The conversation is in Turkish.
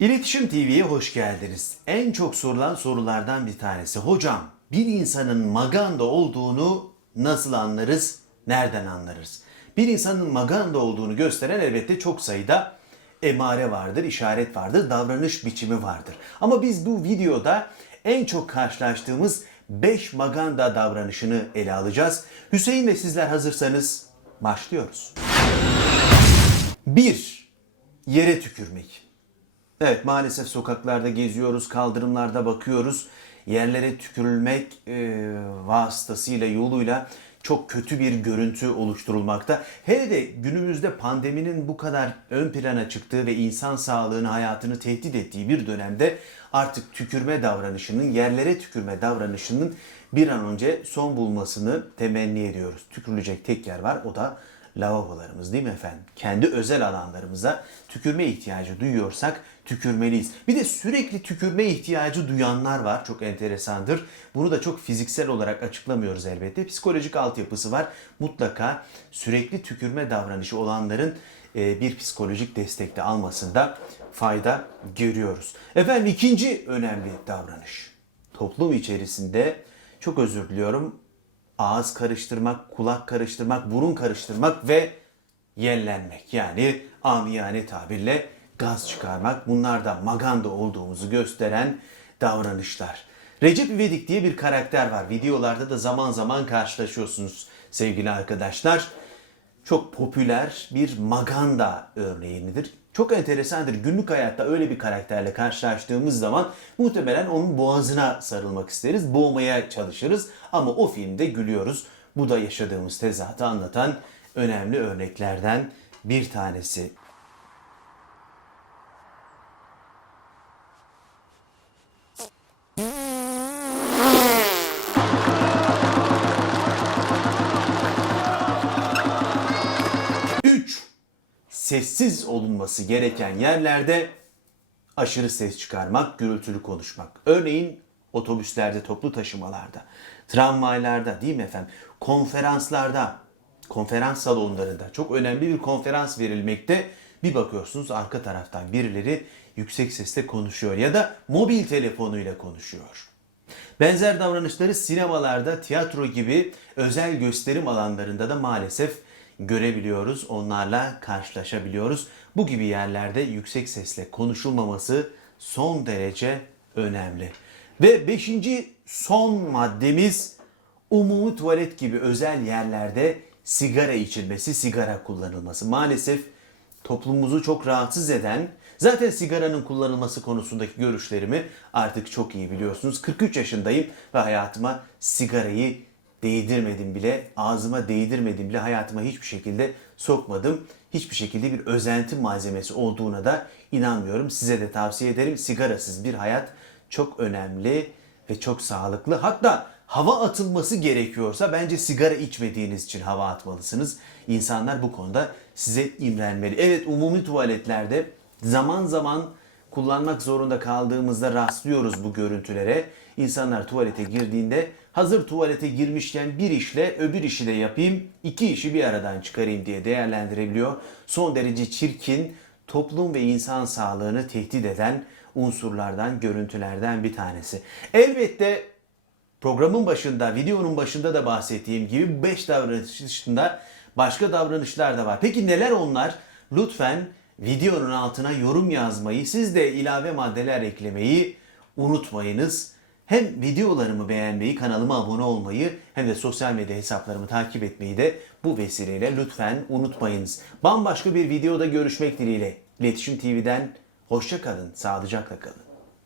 İletişim TV'ye hoş geldiniz. En çok sorulan sorulardan bir tanesi. Hocam bir insanın maganda olduğunu nasıl anlarız, nereden anlarız? Bir insanın maganda olduğunu gösteren elbette çok sayıda emare vardır, işaret vardır, davranış biçimi vardır. Ama biz bu videoda en çok karşılaştığımız 5 maganda davranışını ele alacağız. Hüseyin ve sizler hazırsanız başlıyoruz. 1. Yere tükürmek. Evet maalesef sokaklarda geziyoruz, kaldırımlarda bakıyoruz. Yerlere tükürülmek e, vasıtasıyla, yoluyla çok kötü bir görüntü oluşturulmakta. Hele de günümüzde pandeminin bu kadar ön plana çıktığı ve insan sağlığını, hayatını tehdit ettiği bir dönemde artık tükürme davranışının, yerlere tükürme davranışının bir an önce son bulmasını temenni ediyoruz. Tükürülecek tek yer var, o da lavabolarımız değil mi efendim? Kendi özel alanlarımıza tükürme ihtiyacı duyuyorsak tükürmeliyiz. Bir de sürekli tükürme ihtiyacı duyanlar var. Çok enteresandır. Bunu da çok fiziksel olarak açıklamıyoruz elbette. Psikolojik altyapısı var. Mutlaka sürekli tükürme davranışı olanların e, bir psikolojik destekte almasında fayda görüyoruz. Efendim ikinci önemli davranış. Toplum içerisinde çok özür diliyorum ağız karıştırmak, kulak karıştırmak, burun karıştırmak ve yellenmek. Yani amiyane tabirle gaz çıkarmak. Bunlar da maganda olduğumuzu gösteren davranışlar. Recep İvedik diye bir karakter var. Videolarda da zaman zaman karşılaşıyorsunuz sevgili arkadaşlar. Çok popüler bir maganda örneğidir. Çok enteresandır. Günlük hayatta öyle bir karakterle karşılaştığımız zaman muhtemelen onun boğazına sarılmak isteriz, boğmaya çalışırız ama o filmde gülüyoruz. Bu da yaşadığımız tezatı anlatan önemli örneklerden bir tanesi. Sessiz olunması gereken yerlerde aşırı ses çıkarmak, gürültülü konuşmak. Örneğin otobüslerde, toplu taşımalarda, tramvaylarda değil mi efendim? Konferanslarda, konferans salonlarında çok önemli bir konferans verilmekte. Bir bakıyorsunuz arka taraftan birileri yüksek sesle konuşuyor ya da mobil telefonuyla konuşuyor. Benzer davranışları sinemalarda, tiyatro gibi özel gösterim alanlarında da maalesef görebiliyoruz. Onlarla karşılaşabiliyoruz. Bu gibi yerlerde yüksek sesle konuşulmaması son derece önemli. Ve beşinci son maddemiz umumi tuvalet gibi özel yerlerde sigara içilmesi, sigara kullanılması. Maalesef toplumumuzu çok rahatsız eden, zaten sigaranın kullanılması konusundaki görüşlerimi artık çok iyi biliyorsunuz. 43 yaşındayım ve hayatıma sigarayı değdirmedim bile, ağzıma değdirmedim bile, hayatıma hiçbir şekilde sokmadım. Hiçbir şekilde bir özenti malzemesi olduğuna da inanmıyorum. Size de tavsiye ederim. Sigarasız bir hayat çok önemli ve çok sağlıklı. Hatta hava atılması gerekiyorsa bence sigara içmediğiniz için hava atmalısınız. İnsanlar bu konuda size imrenmeli. Evet umumi tuvaletlerde zaman zaman kullanmak zorunda kaldığımızda rastlıyoruz bu görüntülere. İnsanlar tuvalete girdiğinde hazır tuvalete girmişken bir işle öbür işi de yapayım, iki işi bir aradan çıkarayım diye değerlendirebiliyor. Son derece çirkin, toplum ve insan sağlığını tehdit eden unsurlardan, görüntülerden bir tanesi. Elbette programın başında, videonun başında da bahsettiğim gibi 5 davranış dışında başka davranışlar da var. Peki neler onlar? Lütfen videonun altına yorum yazmayı, siz de ilave maddeler eklemeyi unutmayınız. Hem videolarımı beğenmeyi, kanalıma abone olmayı hem de sosyal medya hesaplarımı takip etmeyi de bu vesileyle lütfen unutmayınız. Bambaşka bir videoda görüşmek dileğiyle. İletişim TV'den hoşça kalın, sağlıcakla kalın.